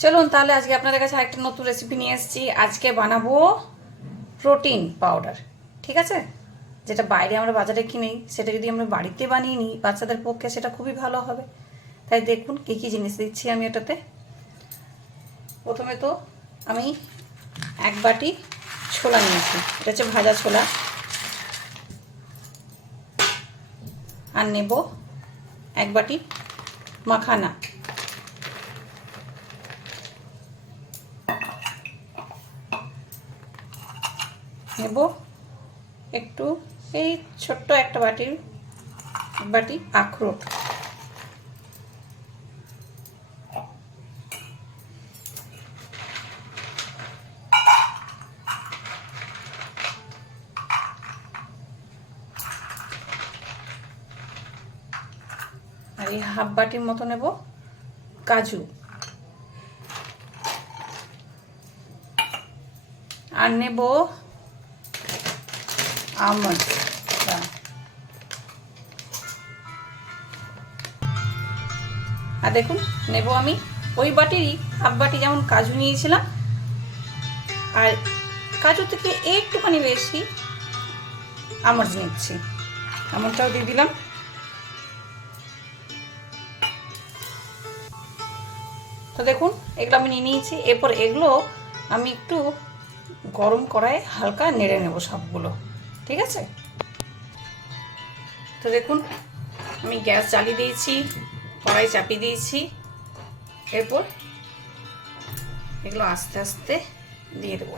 চলুন তাহলে আজকে আপনাদের কাছে আরেকটা নতুন রেসিপি নিয়ে এসেছি। আজকে বানাবো প্রোটিন পাউডার। ঠিক আছে, যেটা বাইরে আমরা বাজারে কিনি সেটা যদি আমরা বাড়িতে বানিয়ে নিই বাচ্চাদের পক্ষে সেটা খুবই ভালো হবে। তাই দেখুন কী কী জিনিস দিচ্ছি আমি এটাতে। প্রথমে তো আমি এক বাটি ছোলা নিয়েছি, এটা হচ্ছে ভাজা ছোলা। আর নেব এক বাটি মাখানা। নেব একটু এই ছোট্ট একটা বাটি আখরোট। আর এই হাফ বাটির মতো নেব কাজু। আর নেব আমন্ড। আর দেখুন নেব আমি ওই বাটিরই হাফ বাটি, যেমন কাজু নিয়েছিলাম আর কাজু থেকে একটুখানি বেশি আমন্ড নিচ্ছি। আমন্ডটাও দিয়ে দিলাম। তো দেখুন এগুলো আমি নিয়ে নিয়েছি। এরপর এগুলো আমি একটু গরম কড়াইয়ে হালকা নেড়ে নেব সবগুলো। ঠিক আছে, তো দেখুন আমি গ্যাস জ্বালিয়ে দিয়েছি, কড়াই চাপিয়ে দিয়েছি। এরপর এগুলো আস্তে আস্তে দিয়ে দেবো।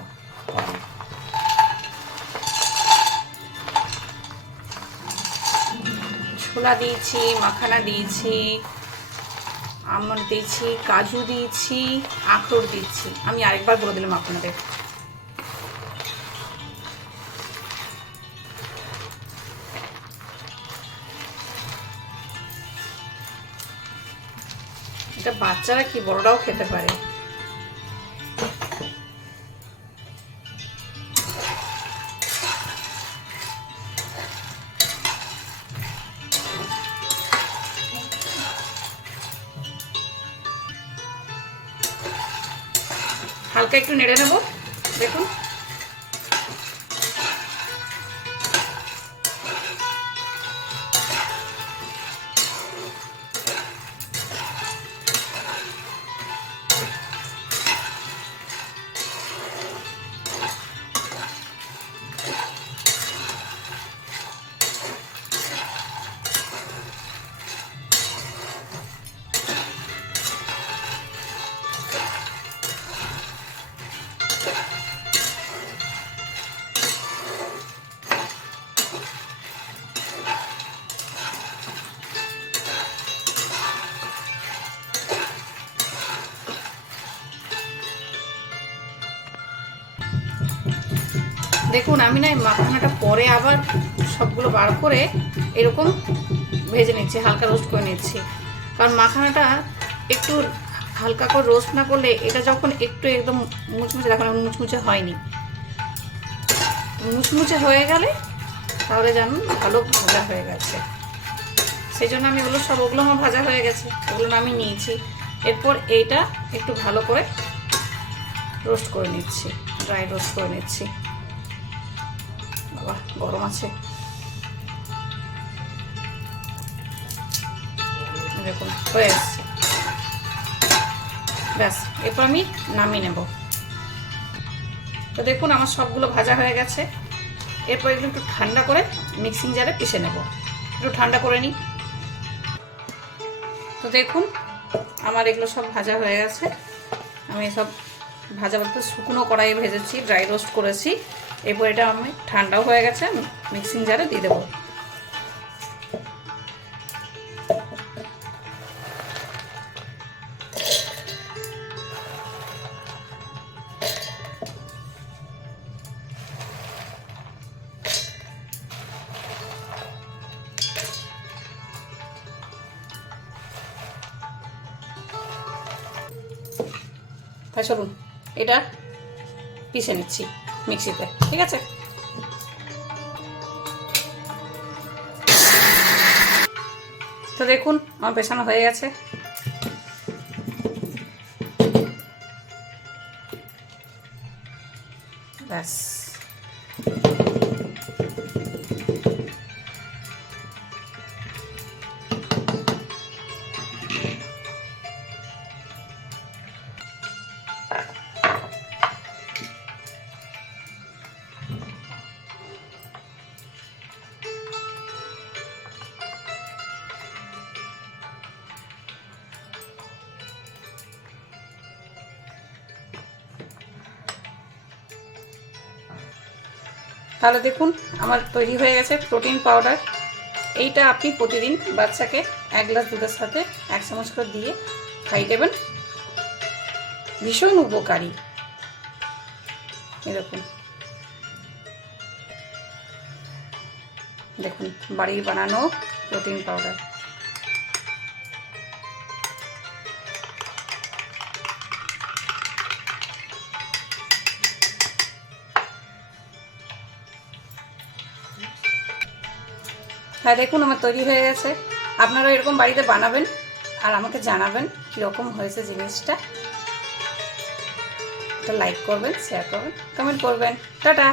ছোলা দিয়েছি, মাখানা দিয়েছি, আমন্ড দিয়েছি, কাজু দিয়েছি, আখরোট দিচ্ছি। আমি আরেকবার বলে দিলাম আপনাদের। এটা বাচ্চারা কি বড়রাও খেতে পারে। হালকা একটু নেড়ে নেব। দেখুন দেখুন আমি না মাখানাটা পরে আবার সবগুলো বার করে এরকম ভেজে নিচ্ছি, হালকা রোস্ট করে নিচ্ছি। কারণ মাখানাটা একটু হালকা করে রোস্ট না করলে এটা যখন একটু একদম মুচমুচে, দেখুন মুচমুচে হয়নি, মুচমুচে হয়ে গেলে তাহলে জানুন ভালো ভাজা হয়ে গেছে। সেই জন্য আমি ওগুলো আমার ভাজা হয়ে গেছে, ওগুলো আমি নিয়েছি। এরপর এইটা একটু ভালো করে রোস্ট করে নিচ্ছি, ড্রাই রোস্ট করে নিচ্ছি। বাবা গরম আছে, দেখুন হয়ে এসছে। ব্যাস এরপর আমি নামিয়ে নেব। তো দেখুন আমার সবগুলো ভাজা হয়ে গেছে। এরপর এগুলো একটু ঠান্ডা করে মিক্সিং জারে পিষে নেব। একটু ঠান্ডা করে নিই। তো দেখুন আমার এগুলো সব ভাজা হয়ে গেছে। আমি সব ভাজা বলতে শুকনো কড়াইয়ে ভেজেছি, ড্রাই রোস্ট করেছি। এরপর এটা আমি ঠান্ডাও হয়ে গেছে, মিক্সিং জারে দিয়ে দেবো। তাই চলুন এটা পিষে নিচ্ছি মিক্সিতে। ঠিক আছে, তো দেখুন আমার পেছানো হয়ে গেছে। ব্যাস। তাহলে দেখুন আমার তৈরি হয়ে গেছে প্রোটিন পাউডার। এইটা আপনি প্রতিদিন বাচ্চাকে 1 গ্লাস দুধের সাথে 1 চামচ করে দিয়ে খাইয়ে দেবেন, ভীষণ উপকারী। এরকম দেখুন বাড়ির বানানো প্রোটিন পাউডার। হ্যাঁ দেখুন আমার তৈরি হয়ে গেছে। আপনারা এরকম বাড়িতে বানাবেন আর আমাকে জানাবেন কীরকম হয়েছে জিনিসটা। একটা লাইক করবেন, শেয়ার করবেন, কমেন্ট করবেন। টাটা।